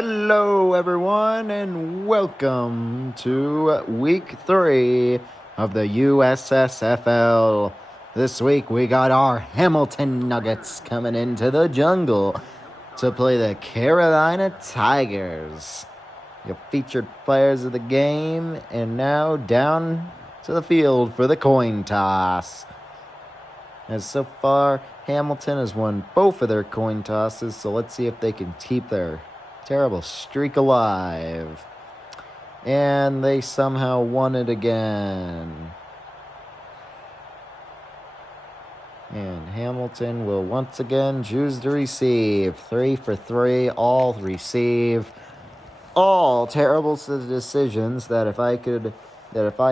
Hello, everyone, and welcome to week 3 of the USSFL. This week, we got our Hamilton Nuggets coming into the jungle to play the Carolina Tigers. Your featured players of the game, and now down to the field for the coin toss. As so far, Hamilton has won both of their coin tosses, so let's see if they can keep their terrible streak alive. And they somehow won it again. And Hamilton will once again choose to receive. 3 for 3, all receive. All terrible decisions that if I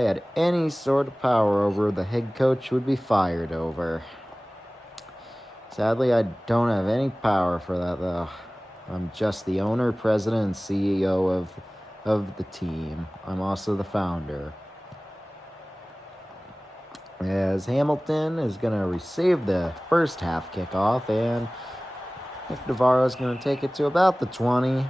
had any sort of power over, the head coach would be fired over. Sadly, I don't have any power for that, though. I'm just the owner, president, and CEO of the team. I'm also the founder. As Hamilton is going to receive the first half kickoff, and Nick Navarro is going to take it to about the 20.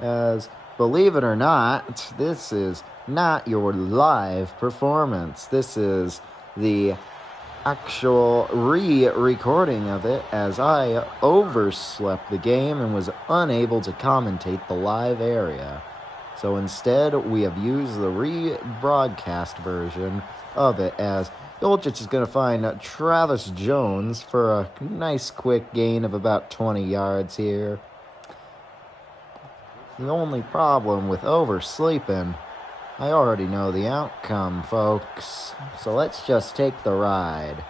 As, believe it or not, this is not your live performance. This is the actual re-recording of it, as I overslept the game and was unable to commentate the live area. So instead, we have used the rebroadcast version of it, as Jolcic is going to find Travis Jones for a nice quick gain of about 20 yards here. The only problem with oversleeping, I already know the outcome, folks. So let's just take the ride.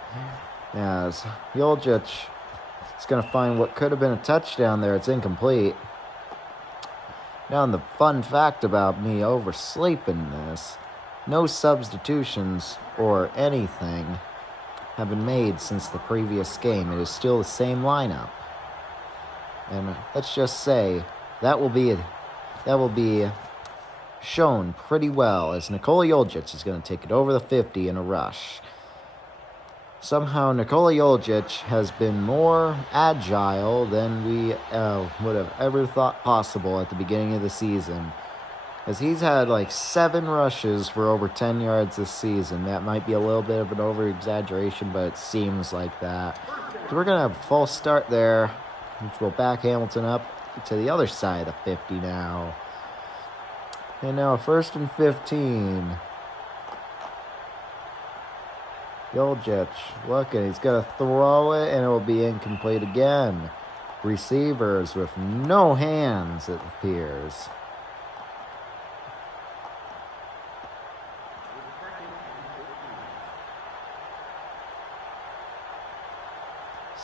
As Jolcic is going to find what could have been a touchdown there. It's incomplete. Now, the fun fact about me oversleeping this, no substitutions or anything have been made since the previous game. It is still the same lineup. And let's just say that will be shown pretty well, as Nikola Jolcic is going to take it over the 50 in a rush. Somehow, Nikola Jolcic has been more agile than we would have ever thought possible at the beginning of the season, as he's had like 7 rushes for over 10 yards this season. That might be a little bit of an over-exaggeration, but it seems like that. So we're going to have a false start there, which will back Hamilton up to the other side of the 50 now. And now 1st and 15. Jolcic looking. He's going to throw it, and it will be incomplete again. Receivers with no hands, it appears.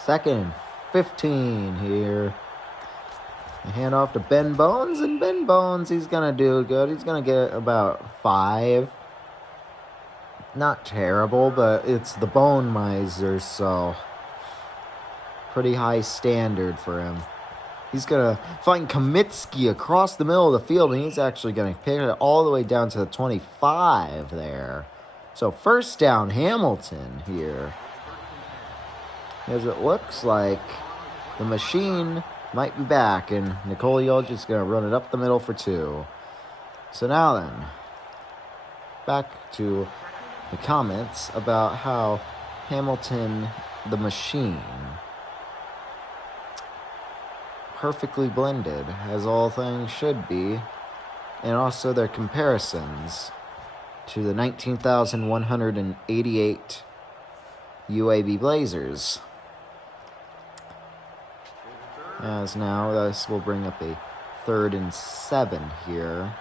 Second and 15 here. Hand off to Ben Bones, and Ben Bones, he's going to do good. He's going to get about 5. Not terrible, but it's the Bone Miser, so pretty high standard for him. He's going to find Kamitsky across the middle of the field, and he's actually going to pick it all the way down to the 25 there. So first down, Hamilton here. As it looks like the machine might be back, and Nikola Jolcic is going to run it up the middle for 2. So now then, back to the comments about how Hamilton, the machine, perfectly blended, as all things should be, and also their comparisons to the 19,188 UAB Blazers. As now, this will bring up a 3rd and 7 here,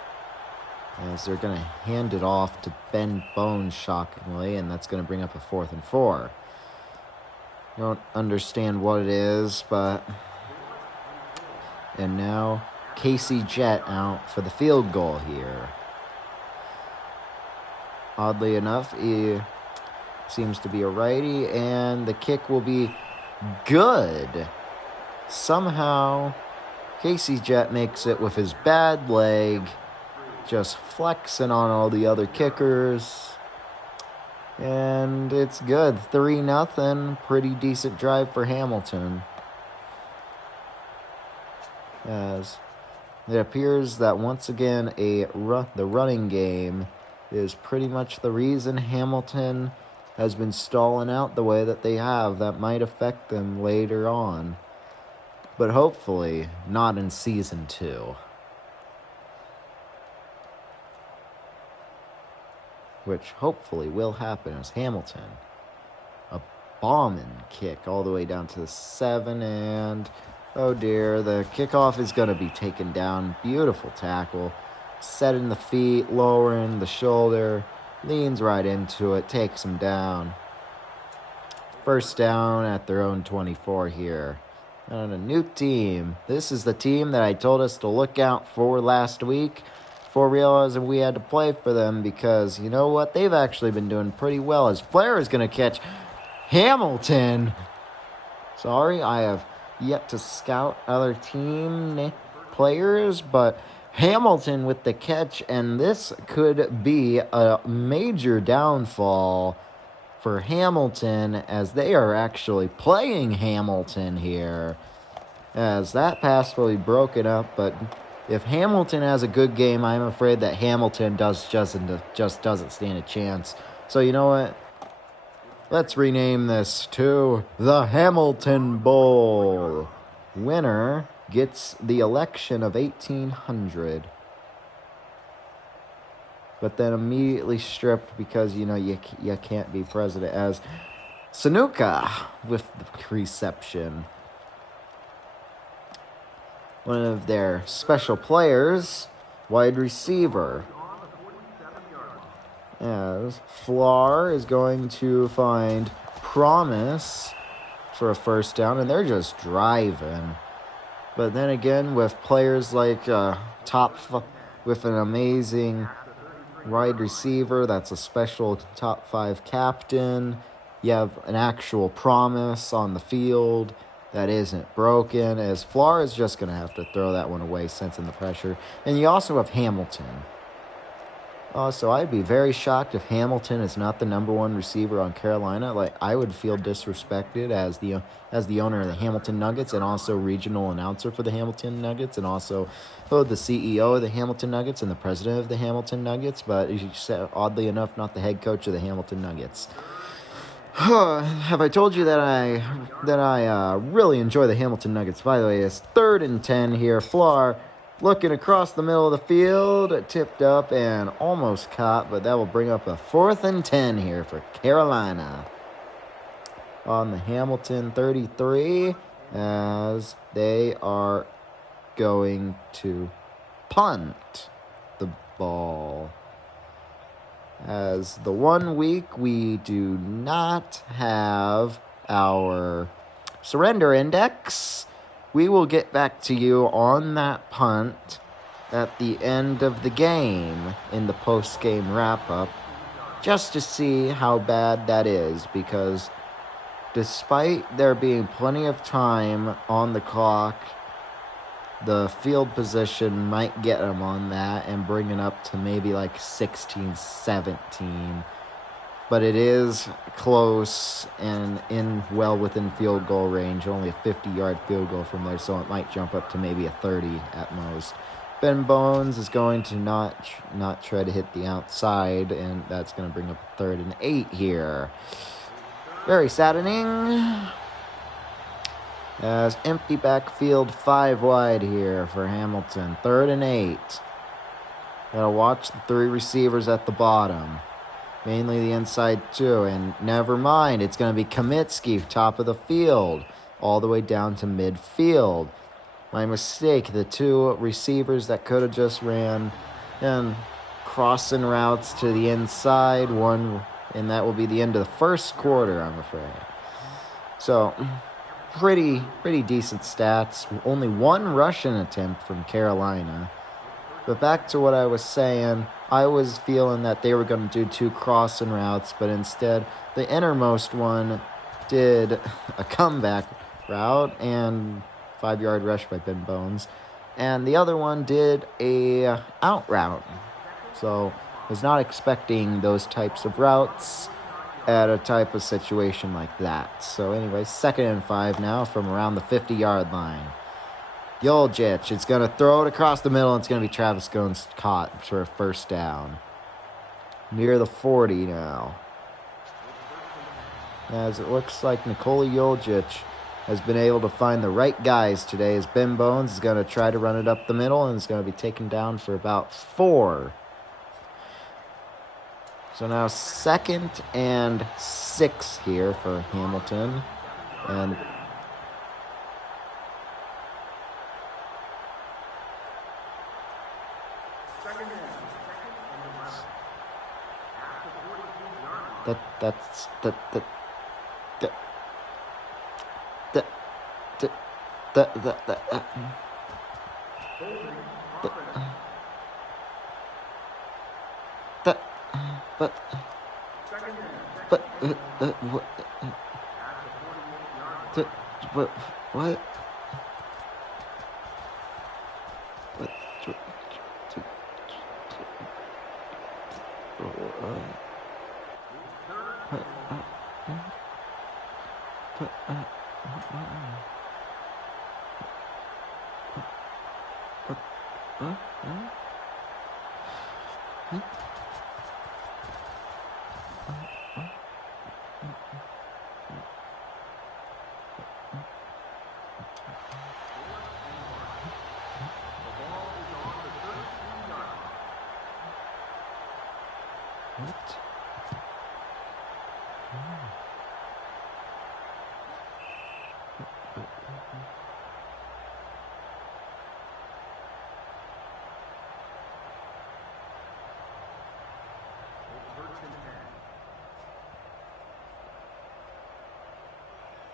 as they're going to hand it off to Ben Bones, shockingly, and that's going to bring up a 4th and 4. Don't understand what it is, but... And now, Casey Jett out for the field goal here. Oddly enough, he seems to be a righty, and the kick will be good. Somehow, Casey Jett makes it with his bad leg, just flexing on all the other kickers. And it's good. 3-0. Pretty decent drive for Hamilton. As It appears that once again the running game is pretty much the reason Hamilton has been stalling out the way that they have. That might affect them later on. But hopefully not in Season 2. Which hopefully will happen as Hamilton. A bombing kick all the way down to the 7, and oh dear, the kickoff is going to be taken down. Beautiful tackle. Setting the feet, lowering the shoulder, leans right into it, takes him down. First down at their own 24 here. On a new team. This is the team that I told us to look out for last week before realizing we had to play for them, because you know what? They've actually been doing pretty well, as Flair is going to catch Hamilton. Sorry, I have yet to scout other team players, but Hamilton with the catch, and this could be a major downfall for Hamilton, as they are actually playing Hamilton here, as that pass will be broken up. But if Hamilton has a good game, I'm afraid that Hamilton just doesn't stand a chance. So you know what? Let's rename this to the Hamilton Bowl. Winner gets the election of 1800. But then immediately stripped because, you know, you can't be president, as Sanuka with the reception. One of their special players, wide receiver. As Flar is going to find Promise for a first down, and they're just driving. But then again, with players like with an amazing wide receiver that's a special top 5 captain, you have an actual Promise on the field that isn't broken, as Flar is just going to have to throw that one away, sensing the pressure. And you also have Hamilton. So I'd be very shocked if Hamilton is not the number 1 receiver on Carolina. Like, I would feel disrespected as the owner of the Hamilton Nuggets, and also regional announcer for the Hamilton Nuggets, and also the CEO of the Hamilton Nuggets and the president of the Hamilton Nuggets. But oddly enough, not the head coach of the Hamilton Nuggets. Have I told you that I really enjoy the Hamilton Nuggets? By the way, it's 3rd and 10 here. Flar looking across the middle of the field, tipped up and almost caught, but that will bring up a 4th and 10 here for Carolina. On the Hamilton 33, as they are going to punt the ball. As the 1 week we do not have our surrender index, we will get back to you on that punt at the end of the game in the post-game wrap-up, just to see how bad that is, because despite there being plenty of time on the clock, the field position might get them on that and bring it up to maybe like 16-17. But it is close and well within field goal range, only a 50-yard field goal from there, so it might jump up to maybe a 30 at most. Ben Bones is going to not try to hit the outside, and that's going to bring up a 3rd and 8 here. Very saddening. As empty backfield 5 wide here for Hamilton. 3rd and 8. Gotta watch the 3 receivers at the bottom. Mainly the inside 2. And never mind, it's going to be Kamitsky, top of the field, all the way down to midfield. My mistake, the 2 receivers that could have just ran and crossing routes to the inside. And that will be the end of the first quarter, I'm afraid. So, pretty decent stats. Only 1 rushing attempt from Carolina. But back to what I was saying, I was feeling that they were going to do 2 crossing routes, but instead the innermost one did a comeback route and 5-yard rush by Ben Bones, and the other one did a out route. So I was not expecting those types of routes at a type of situation like that. So anyway, 2nd and 5 now from around the 50-yard line. Yoljic is going to throw it across the middle. And it's going to be Travis Goins caught for a first down. Near the 40 now. As it looks like Nikola Yoljic has been able to find the right guys today, as Ben Bones is going to try to run it up the middle, and it's going to be taken down for about 4. So now 2nd and 6 here for Hamilton. And that's what?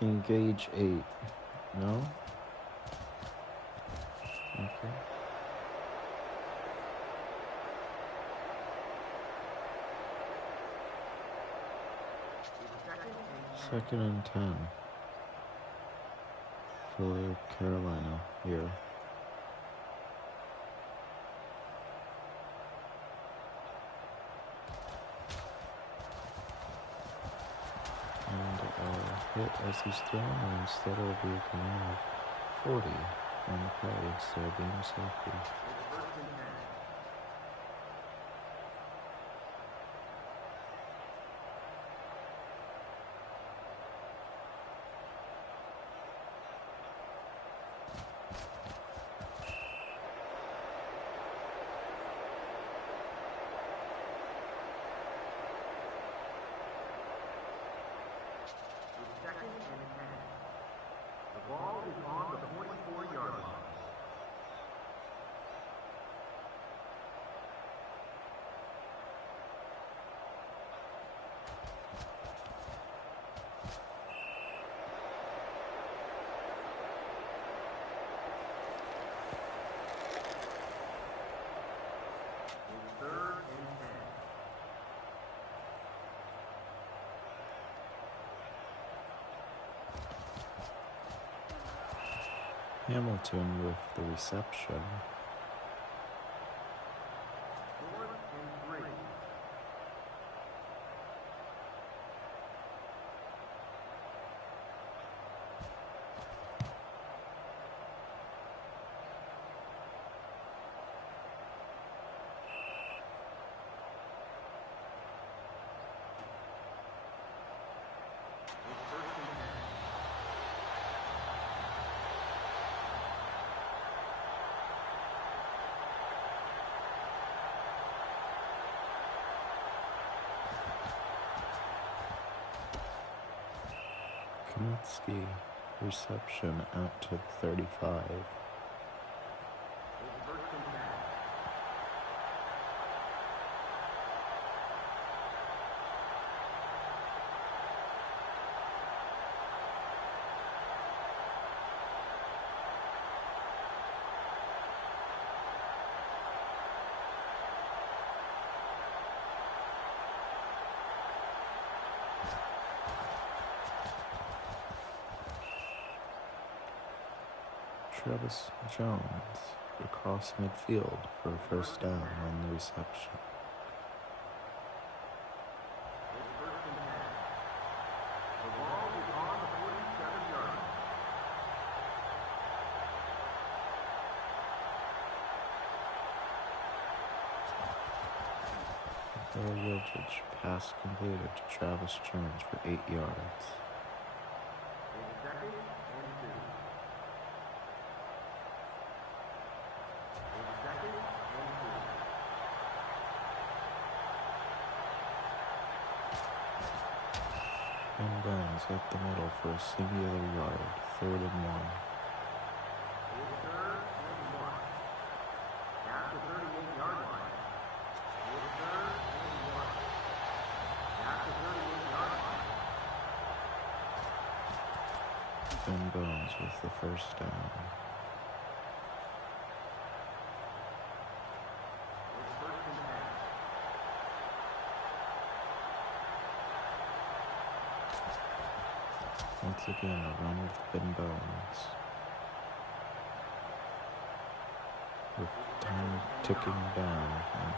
Engage 8. No? Okay. Second and 10 for Carolina here. And hit as he's thrown, and instead it'll be a command of 40 on the play instead of being a safety. The ball is on the 44-yard line. It's 3rd and 10. Hamilton with the reception. 4th and 3. Kaminsky reception out to 35. Travis Jones across midfield for a first down on the reception. The ball is on the 47-yard line. Earl Yilchich, pass completed to Travis Jones for 8 yards. It's second and 2. It's second and 2. Ben Bones up the middle for a singular yard, 3rd and 1. It's 3rd and 1. At the 38-yard line. It's 3rd and 1. At the 38-yard line. Ben Bones with the first down. It's 1st and 10. Once again, a run with Ben Bones. With time ticking down. And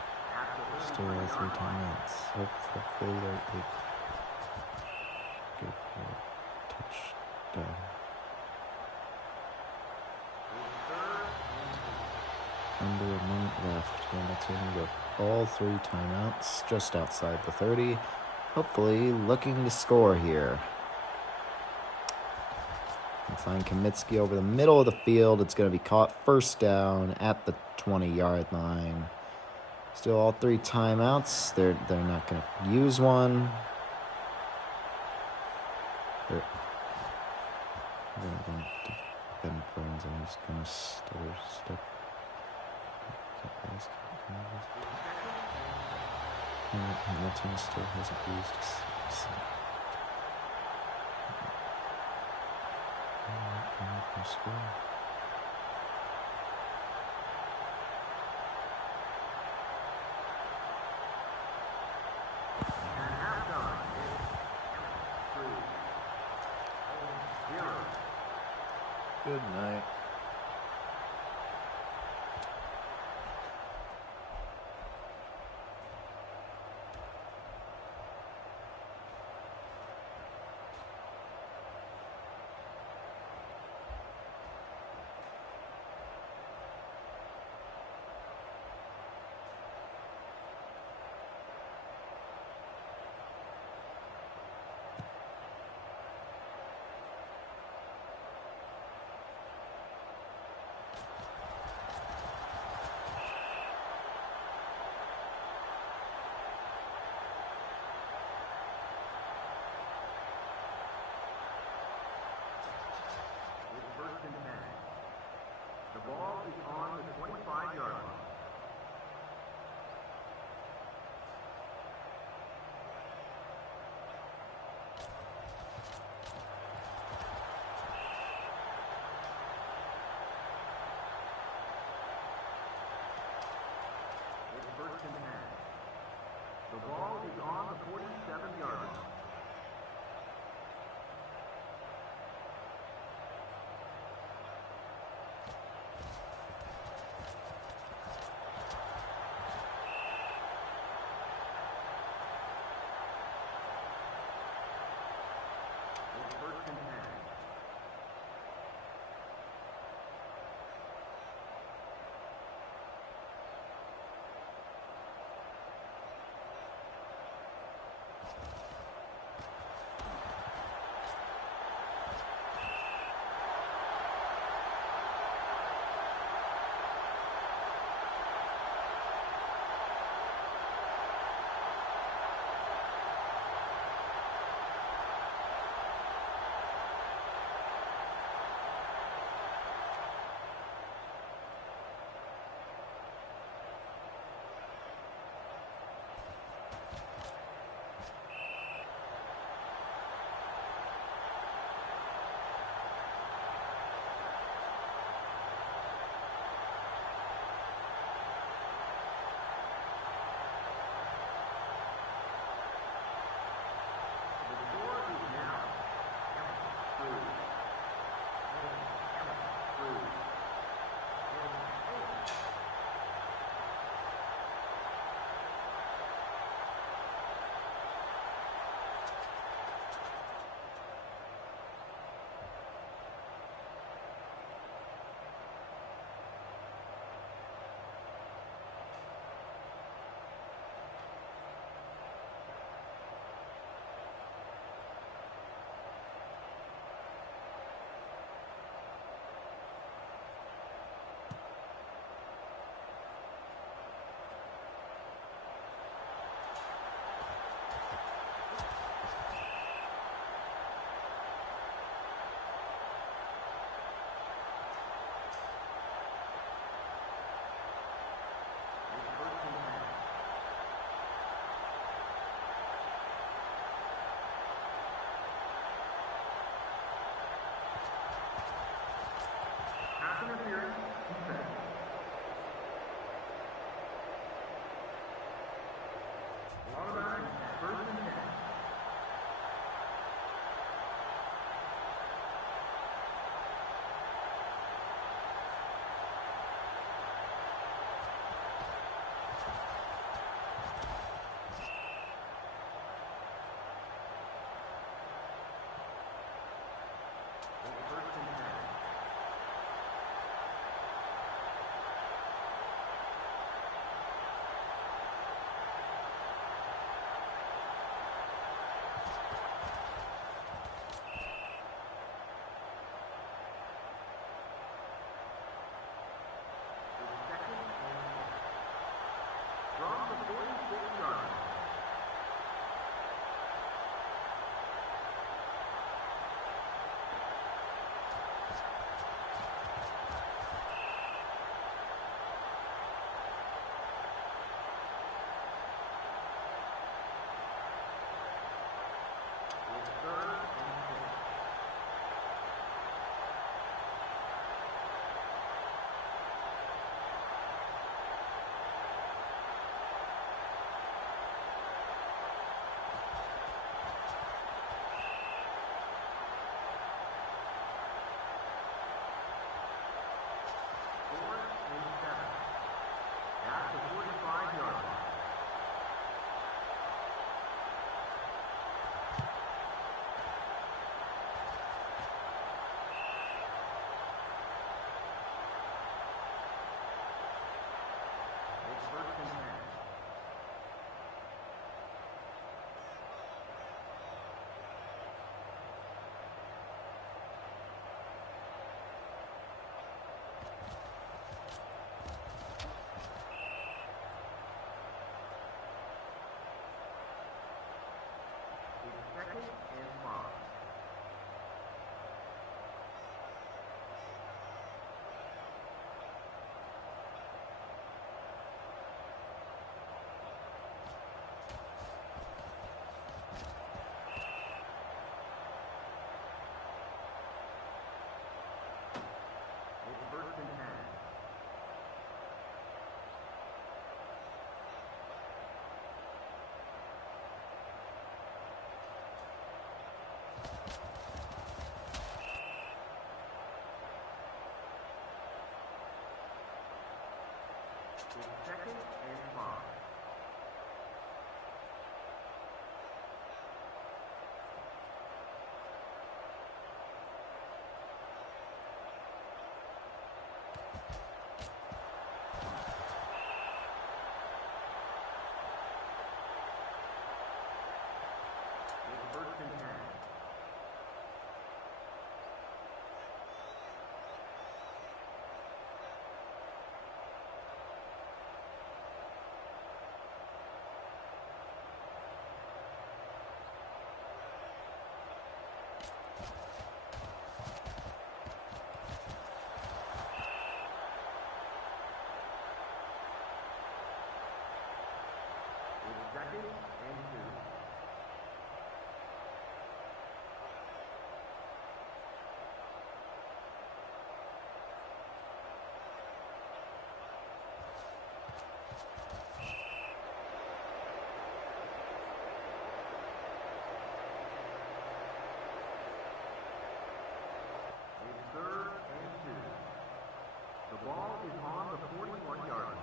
still have 3 timeouts. Hopefully they give a touchdown. It's 3rd and 2. Under a minute left. Hamilton with all 3 timeouts just outside the 30. Hopefully looking to score here. And find Kamitsky over the middle of the field. It's going to be caught first down at the 20-yard line. Still all 3 timeouts. They're not going to use one. They're going to go to Ben Burns, and he's going to step. Hamilton still hasn't used his. Score. At halftime, it's 3-0. Good night. It's 1st and 10. The ball is on the 25-yard line. It's 1st and 10. The ball is on the 47-yard line. It's 1st and 10. It's 2nd and 5. It's 1st and 10. It's 2nd and 2. It's 3rd and 2. The ball is on the 41-yard line.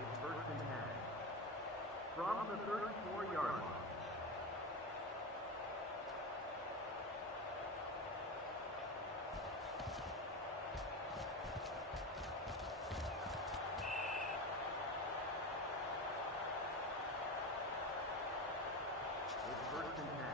It's 1st and 10. From the 34-yard line. It's 1st and 10.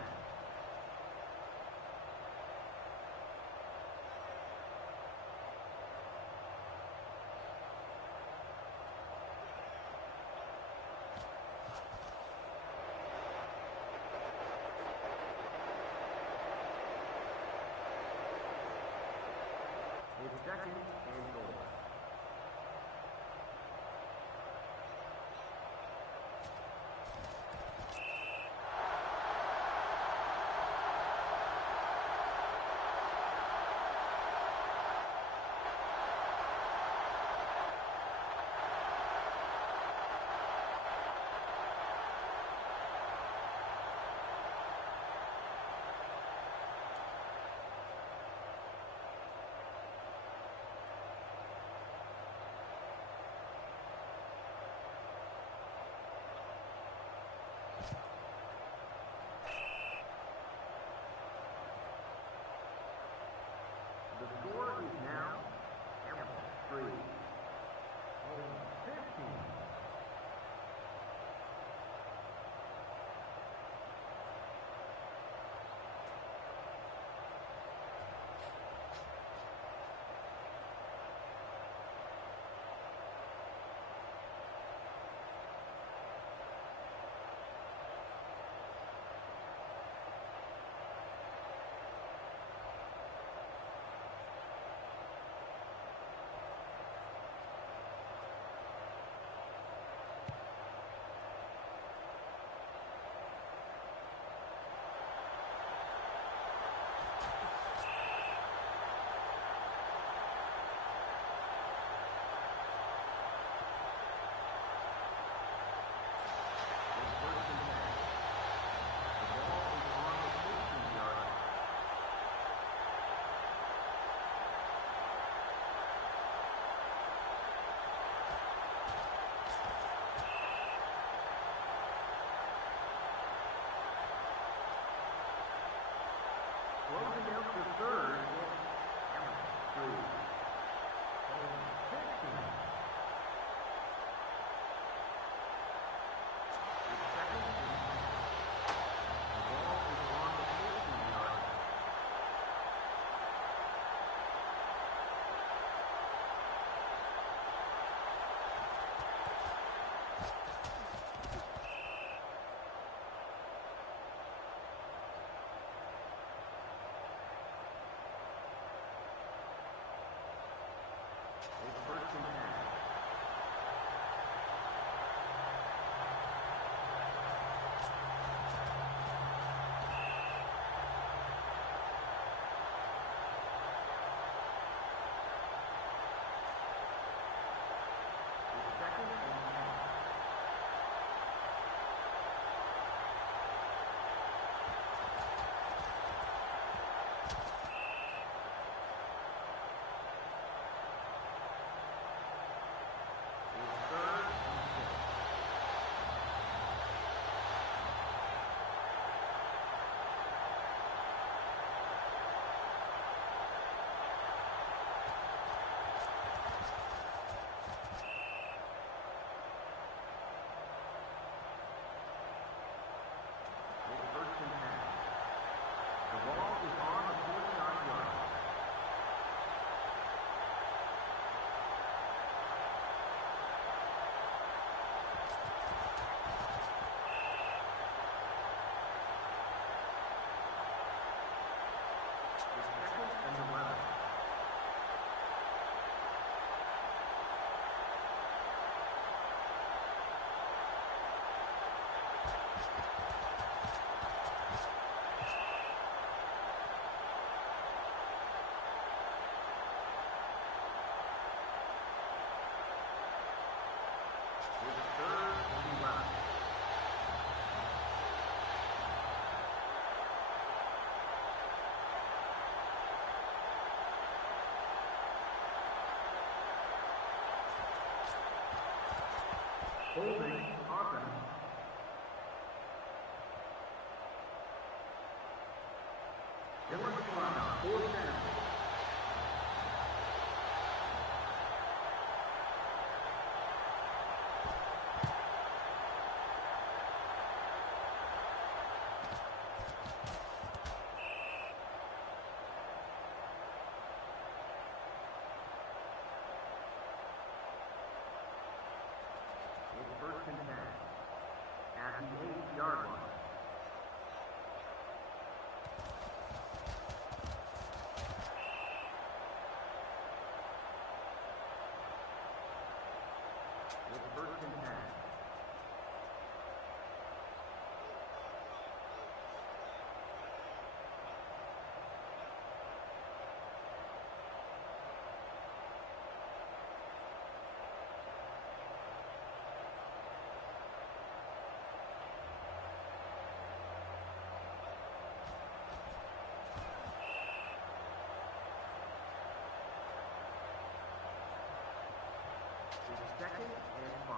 Holding offense. Dylan Cloud, 4th down. It's 1st and 10 at the 8-yard line. It's 1st and 10. It's 2nd and 5.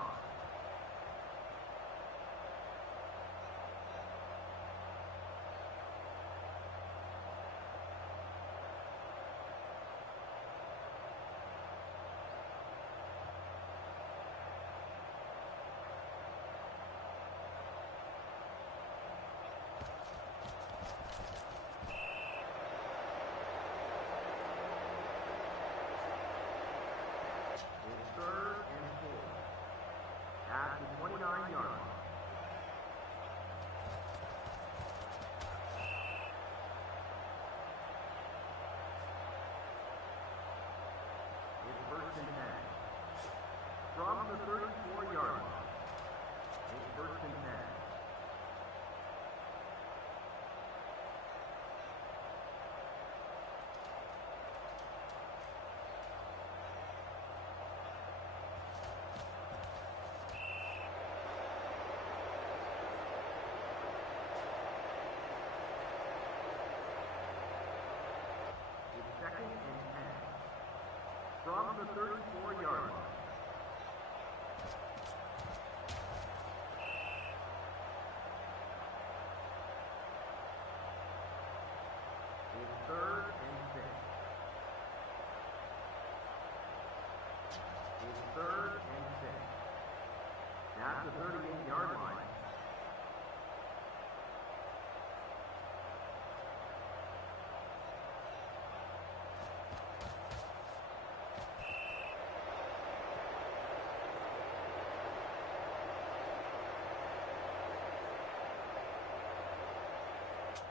It's 3rd and 4 at the 29-yard line. It's 1st and 10 from the 34-yard line. It's 1st and 10. It's 2nd and 10 from the 34-yard line. It's 3rd and 6. It's 3rd and 6. At the 38-yard line.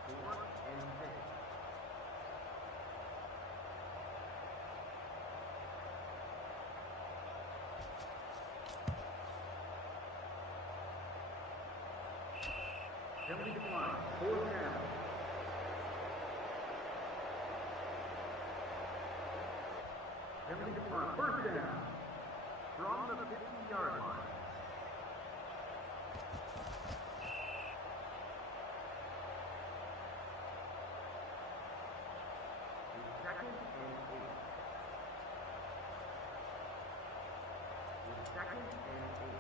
Fourth and 6. Penalty decline. 4th down. Penalty decline. 1st down. From the 50-yard line. It's 2nd and 8. It's 2nd and 8.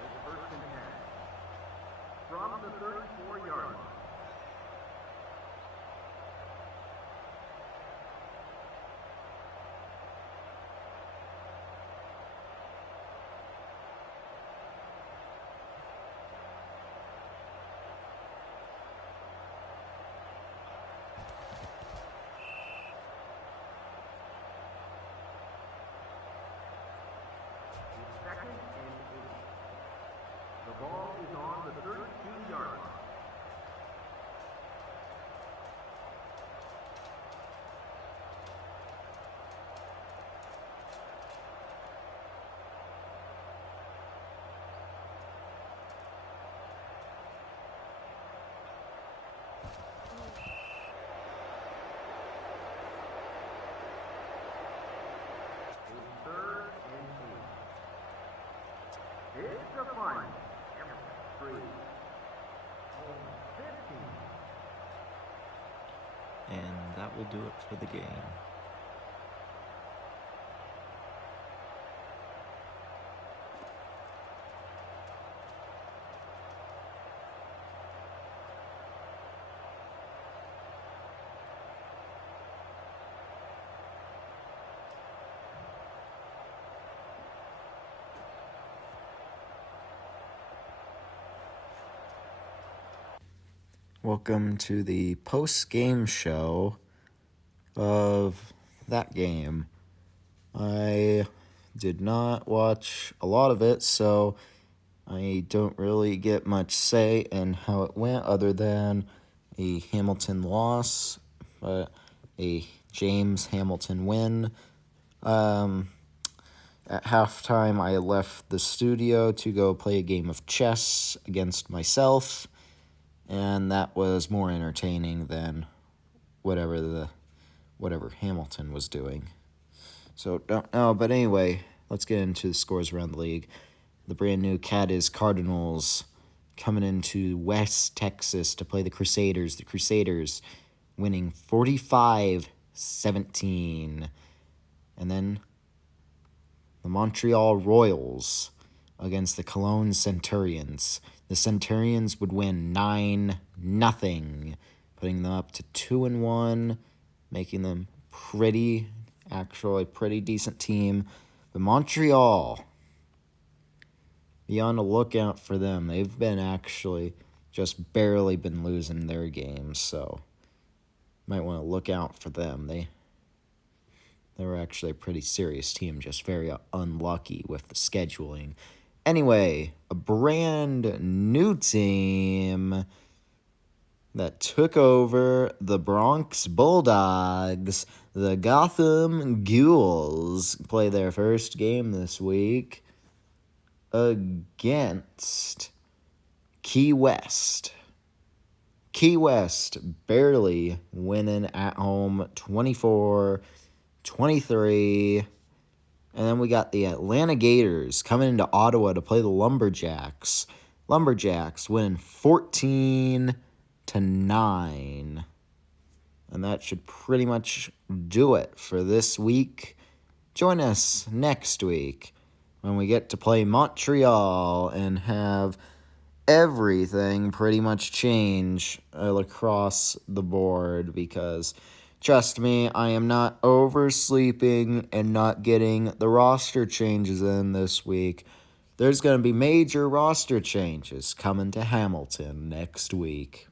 It's 1st and 10 from the 34-yard line. It's 2nd and 8. The ball is on the 32-yard line. It's 3rd It's the final. Hamilton 3. Home 15. And that will do it for the game. Welcome to the post-game show of that game. I did not watch a lot of it, so I don't really get much say in how it went other than a Hamilton loss, but a James Hamilton win. At halftime, I left the studio to go play a game of chess against myself, and that was more entertaining than whatever Hamilton was doing. So don't know, but anyway, let's get into the scores around the league. The brand new Cadiz Cardinals coming into West Texas to play the Crusaders. The Crusaders winning 45-17. And then the Montreal Royals against the Cologne Centurions. The Centurions would win 9-0, putting them up to 2-1, making them pretty decent team. But Montreal, be on the lookout for them. They've been actually just barely been losing their games, so might want to look out for them. They were actually a pretty serious team, just very unlucky with the scheduling. Anyway, a brand new team that took over the Bronx Bulldogs. The Gotham Ghouls play their first game this week against Key West. Key West barely winning at home 24-23. And then we got the Atlanta Gators coming into Ottawa to play the Lumberjacks. Lumberjacks winning 14-9. And that should pretty much do it for this week. Join us next week when we get to play Montreal and have everything pretty much change across the board, because trust me, I am not oversleeping and not getting the roster changes in this week. There's going to be major roster changes coming to Hamilton next week.